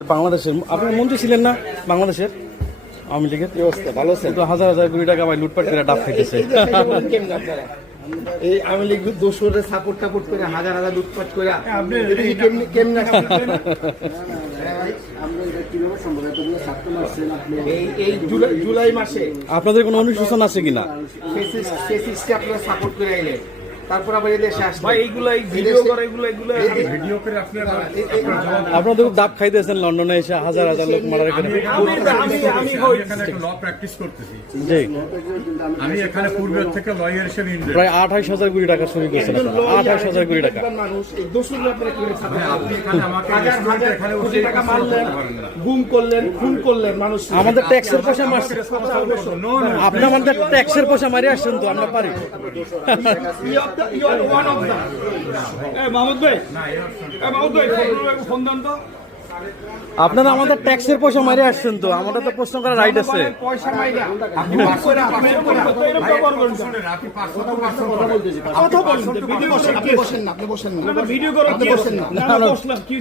বাংলাদেশের আপনি মন্ত্রী ছিলেন না বাংলাদেশের আওয়ামী লীগের অবস্থা ভালো আছে তো হাজার হাজার কোটি টাকা ভাই লুটপাট করে ডাব খাইতেছে এই আওয়ামী লীগ দোষরে সাপোর্ট টাপোর্ট করে হাজার হাজার লুটপাট করে কেমনে এই জুলাই মাসে আপনাদের কোনো অনুশোচনা আছে কিনা ফেসিস্টকে আপনারা সাপোর্ট করে আইলে তারপর আবার এই দেশে আসবে ভাই এইগুলা ভিডিও করে এগুলা ভিডিও করে আপনারা আপনাদের ডাব খাইতেছেন লন্ডনে এসে হাজার হাজার লোক মারা এখানে আমি এখানে একটা ল প্র্যাকটিস করতেছি জি আমি এখানে পূর্বের থেকে লয়ার হিসেবে ইনভেস্ট প্রায় 28,000 কোটি টাকা চুরি করছেন 28,000 কোটি টাকা মানুষ এই দোষরে আপনারা কি করে আপনি এখানে আমাকে হাজার হাজার এখানে কোটি টাকা মারলেন গুম করলেন খুন করলেন মানুষ আমাদের ট্যাক্সের পয়সা মারছে আপনি আমাদের ট্যাক্সের পয়সা মারি আসছেন তো আমরা পারি You are one of them. Mahmud ভাই মাহমুদ ভাই ফোন দেন তো আপনারা আমাদের ট্যাক্সের পয়সা মারি আসছেন তো আমাদের তো প্রশ্ন করার রাইট আছে পয়সা মাইরা আপনি 500 কথা বলুন আপনি বসেন না আপনি বসেন না ভিডিও করে আপনি বসেন না না বসলাম কি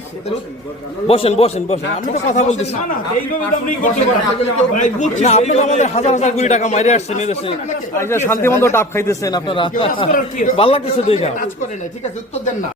বসেন বসেন বসেন আমি তো কথা বলতেছি না না এইভাবে তো আপনি করতে পারেন ভাই বুঝছি না আপনারা আমাদের হাজার হাজার কোটি টাকা মারি আসছেন এদেশে শান্তিমন্ত ডাব খাইতেছেন আপনারা ভালো লাগতেছে দেখা কাজ করে না ঠিক আছে উত্তর দেন না